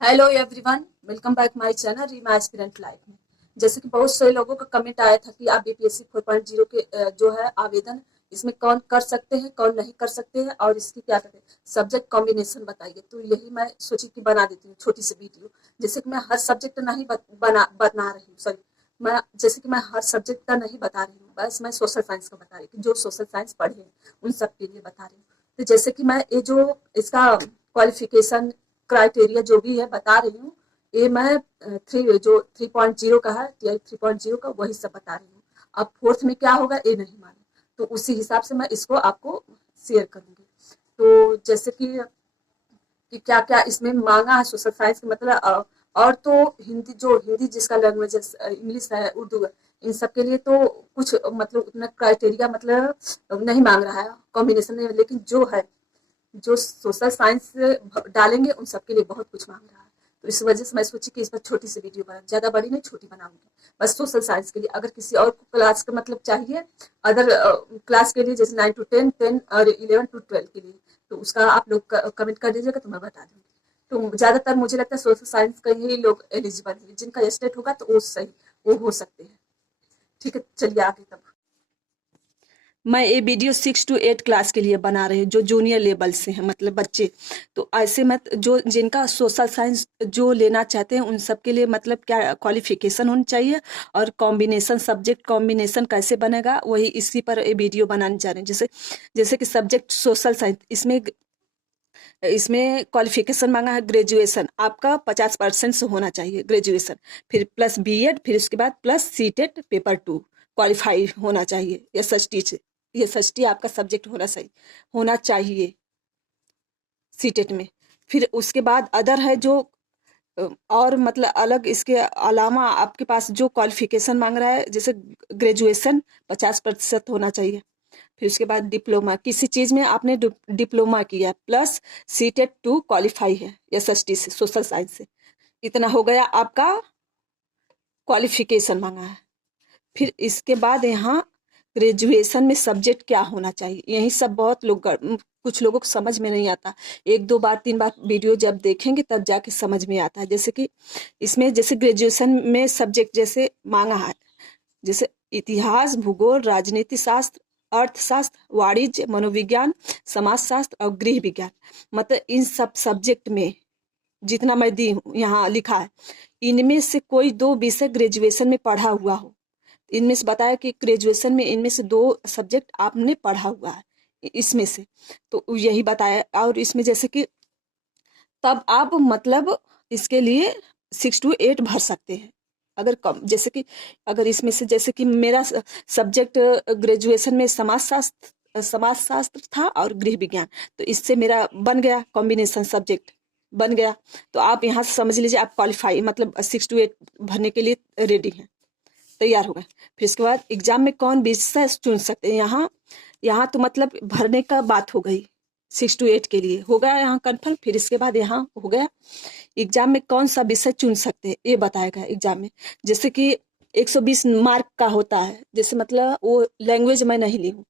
Hello everyone, welcome back my channel Reema aspirant life में। जैसे कि बहुत से लोगों का कमेंट आया था कि आप बीपीएससी 4.0 के जो है आवेदन इसमें कौन कर सकते हैं, कौन नहीं कर सकते हैं और इसकी क्या करते हैं, सब्जेक्ट कॉम्बिनेशन बताइए। तो यही मैं सोची कि बना देती हूँ छोटी सी वीडियो। जैसे कि मैं हर सब्जेक्ट नहीं बना रही हूँ, सॉरी, मैं हर सब्जेक्ट का नहीं बता रही हूँ, बस मैं सोशल साइंस का बता रही हूँ। जो सोशल साइंस पढ़े हैं उन सब के लिए बता रही हूँ। तो जैसे कि मैं ये जो इसका क्वालिफिकेशन क्राइटेरिया जो भी है बता रही हूँ, ये मैं 3.0 का है, टीआई 3.0 का वही सब बता रही हूँ। अब फोर्थ में क्या होगा ये नहीं मालूम, तो उसी हिसाब से मैं इसको आपको शेयर करूंगी। तो जैसे कि क्या क्या इसमें मांगा है सोशल साइंस की, मतलब और तो हिंदी जिसका लैंग्वेज है, इंग्लिश है, उर्दू है, इन सब के लिए तो कुछ मतलब उतना क्राइटेरिया मतलब नहीं मांग रहा है कॉम्बिनेशन में, लेकिन जो सोशल साइंस डालेंगे उन सबके लिए बहुत कुछ मांग रहा है। तो इस वजह से मैं सोची कि इस पर छोटी सी वीडियो बना, ज्यादा बड़ी नहीं, छोटी बनाऊंगी, बस सोशल साइंस के लिए। अगर किसी और को क्लास का मतलब चाहिए, अदर क्लास के लिए, जैसे 9 to 10, 10 और 11 to 12 के लिए, तो उसका आप लोग कमेंट कर दीजिएगा तो मैं बता दूंगी। तो ज्यादातर मुझे लगता है सोशल साइंस का ही लोग एलिजिबल है, जिनका स्टेट होगा तो वो सही, वो हो सकते हैं। ठीक है, चलिए आगे। तब मैं ये वीडियो 6 to 8 क्लास के लिए बना रही हूँ, जो जूनियर लेवल से हैं, मतलब बच्चे। तो ऐसे मत जो जिनका सोशल साइंस जो लेना चाहते हैं उन सब के लिए मतलब क्या क्वालिफिकेशन होनी चाहिए, और कॉम्बिनेशन, सब्जेक्ट कॉम्बिनेशन कैसे बनेगा, वही इसी पर ये वीडियो बनाने जा रहे हैं। जैसे जैसे कि सब्जेक्ट सोशल साइंस, इसमें इसमें क्वालिफिकेशन मांगा है ग्रेजुएशन, आपका 50% से होना चाहिए ग्रेजुएशन, फिर प्लस बीएड, फिर उसके बाद प्लस सीटेट पेपर 2 क्वालिफाई होना चाहिए। एसएसटी से, एसएसटी आपका सब्जेक्ट होना चाहिए सीटेट में। फिर उसके बाद अदर है जो और मतलब अलग इसके अलावा आपके पास जो क्वालिफिकेशन मांग रहा है, जैसे ग्रेजुएशन 50% होना चाहिए। फिर उसके बाद डिप्लोमा, किसी चीज में आपने डिप्लोमा किया प्लस सीटेट 2 क्वालिफाई है एसएसटी से, सोशल साइंस से, इतना हो गया आपका क्वालिफिकेशन मांगा है। फिर इसके बाद यहाँ ग्रेजुएशन में सब्जेक्ट क्या होना चाहिए, यही सब बहुत लोग कुछ लोगों को समझ में नहीं आता। 1 2 बार 3 बार वीडियो जब देखेंगे तब जाके समझ में आता है। जैसे कि इसमें जैसे ग्रेजुएशन में सब्जेक्ट जैसे मांगा है, जैसे इतिहास, भूगोल, राजनीति शास्त्र, अर्थशास्त्र, वाणिज्य, मनोविज्ञान, समाजशास्त्र और गृह विज्ञान, मतलब इन सब सब्जेक्ट में जितना मैं दी हूँ यहाँ लिखा है, इनमें से कोई 2 विषय ग्रेजुएशन में पढ़ा हुआ हो। इनमें से बताया कि ग्रेजुएशन में इनमें से 2 सब्जेक्ट आपने पढ़ा हुआ है इसमें से, तो यही बताया। और इसमें जैसे कि तब आप मतलब इसके लिए 6 to 8 भर सकते हैं। अगर कम, जैसे कि अगर इसमें से जैसे कि मेरा सब्जेक्ट ग्रेजुएशन में समाजशास्त्र था और गृह विज्ञान, तो इससे मेरा बन गया कॉम्बिनेशन सब्जेक्ट बन गया। तो आप यहाँ से समझ लीजिए आप क्वालिफाई, मतलब 6 to 8 भरने के लिए रेडी हैं, तैयार हो गए। फिर इसके बाद एग्जाम में कौन विषय चुन सकते हैं, यहाँ यहाँ तो मतलब भरने का बात हो गई, 6 to 8 के लिए हो गया यहाँ कन्फर्म। फिर इसके बाद यहाँ हो गया एग्जाम में कौन सा विषय चुन सकते हैं, ये बताएगा एग्जाम में। जैसे कि 120 मार्क का होता है, जैसे मतलब वो लैंग्वेज मैं नहीं ली हूँ,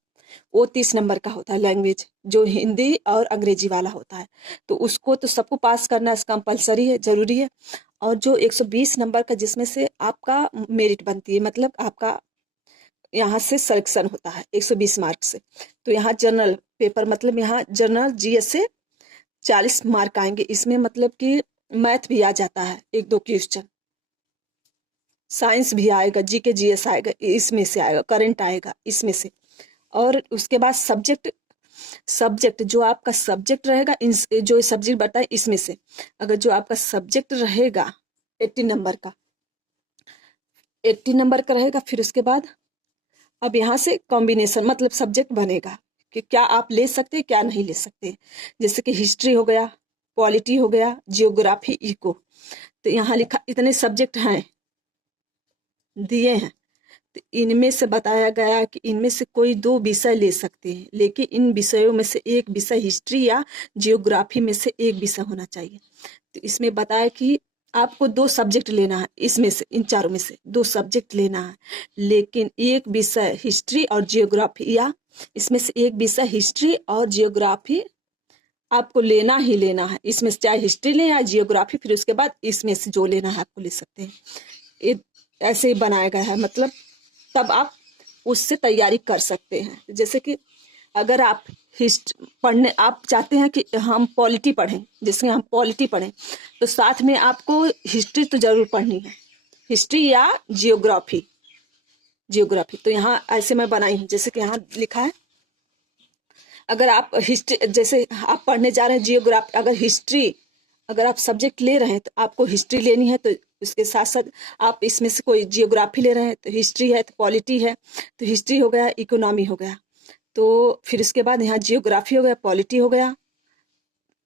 वो 30 नंबर का होता है लैंग्वेज, जो हिंदी और अंग्रेजी वाला होता है। तो उसको तो सबको पास करना कंपलसरी है, जरूरी है। और जो 120 नंबर का जिसमें से आपका मेरिट बनती है, मतलब आपका यहाँ से सिलेक्शन होता है 120 मार्क से। तो यहाँ जनरल पेपर, मतलब यहाँ जनरल जीएस से 40 मार्क आएंगे। इसमें मतलब कि मैथ भी आ जाता है, 1 2 क्वेश्चन, साइंस भी आएगा, जीके जीएस आएगा, इसमें से आएगा, करंट आएगा इसमें से। और उसके बाद सब्जेक्ट जो आपका सब्जेक्ट रहेगा, इन जो सब्जेक्ट बताए इसमें से, अगर जो आपका सब्जेक्ट रहेगा 80 नंबर का, 80 नंबर का रहेगा, फिर उसके बाद अब यहाँ से कॉम्बिनेशन मतलब सब्जेक्ट बनेगा कि क्या आप ले सकते हैं, क्या नहीं ले सकते। जैसे कि हिस्ट्री हो गया, पॉलिटी हो गया, जियोग्राफी, इको, तो यहाँ लिखा इतने सब्जेक्ट हैं दिए हैं। तो इनमें से बताया गया कि इनमें से कोई 2 विषय ले सकते हैं, लेकिन इन विषयों में से एक विषय हिस्ट्री या जियोग्राफी में से एक विषय होना चाहिए। तो इसमें बताया कि आपको 2 सब्जेक्ट लेना है, इसमें से इन चारों में से 2 सब्जेक्ट लेना है, लेकिन एक विषय हिस्ट्री और जियोग्राफी, या इसमें से एक विषय हिस्ट्री और जियोग्राफी आपको लेना ही लेना है इसमें से, चाहे हिस्ट्री लें या जियोग्राफी, फिर उसके बाद इसमें से जो लेना है आपको ले सकते हैं। ये ऐसे ही बनाया गया है, मतलब तब आप उससे तैयारी कर सकते हैं। जैसे कि अगर आप पढ़ने आप चाहते हैं कि हम पॉलिटी पढ़ें, जैसे हम पॉलिटी पढ़ें, तो साथ में आपको हिस्ट्री तो जरूर पढ़नी है, हिस्ट्री या जियोग्राफी। तो यहाँ ऐसे मैं बनाई हूँ, जैसे कि यहाँ लिखा है, अगर आप हिस्ट्री, जैसे आप पढ़ने जा रहे हैं जियोग्राफी, अगर हिस्ट्री अगर आप सब्जेक्ट ले रहे हैं तो आपको हिस्ट्री लेनी है, तो उसके साथ साथ आप इसमें से कोई जियोग्राफी ले रहे हैं तो हिस्ट्री है, तो पॉलिटी है तो हिस्ट्री हो गया, इकोनॉमी हो गया, तो फिर उसके बाद यहाँ जियोग्राफी हो गया, पॉलिटी हो गया,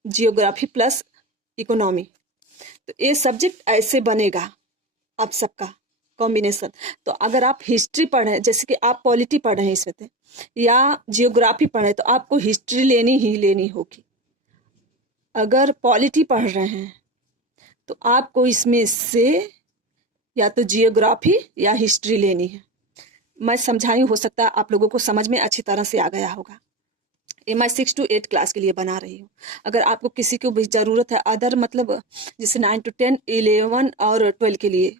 जियोग्राफी प्लस इकोनॉमी। तो ये सब्जेक्ट ऐसे बनेगा आप सबका कॉम्बिनेशन। तो अगर आप हिस्ट्री पढ़ रहे हैं, जैसे कि आप पॉलिटी पढ़ रहे हैं इसमें से, या जियोग्राफी पढ़ रहे हैं, तो आपको हिस्ट्री लेनी ही लेनी होगी। अगर पॉलिटी पढ़ रहे हैं तो आपको इसमें से या तो जियोग्राफी या हिस्ट्री लेनी है। मैं समझाई, हो सकता है आप लोगों को समझ में अच्छी तरह से आ गया होगा। ये मैं 6 to 8 क्लास के लिए बना रही हूँ। अगर आपको किसी को भी ज़रूरत है अदर, मतलब जैसे 9 to 10, 11 और 12 के लिए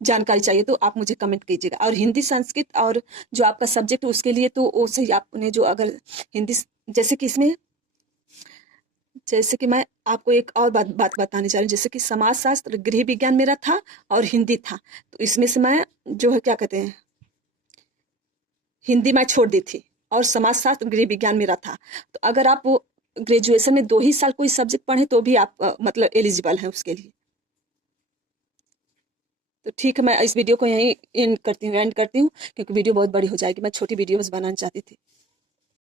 जानकारी चाहिए, तो आप मुझे कमेंट कीजिएगा। और हिंदी, संस्कृत और जो आपका सब्जेक्ट उसके लिए तो वो सही, आपने जो अगर हिंदी, जैसे कि इसमें, जैसे कि मैं आपको एक और बात बताने जा रही हूँ, जैसे कि समाजशास्त्र, गृह विज्ञान मेरा था और हिंदी था, तो इसमें से मैं जो है क्या कहते हैं, हिंदी मैं छोड़ दी थी और समाजशास्त्र, गृह विज्ञान मेरा था। तो अगर आप वो ग्रेजुएशन में 2 ही साल कोई सब्जेक्ट पढ़े तो भी आप मतलब एलिजिबल हैं उसके लिए। तो ठीक है, मैं इस वीडियो को यहीं एंड करती हूँ, क्योंकि वीडियो बहुत बड़ी हो जाएगी। मैं छोटी वीडियोस बनाना चाहती थी।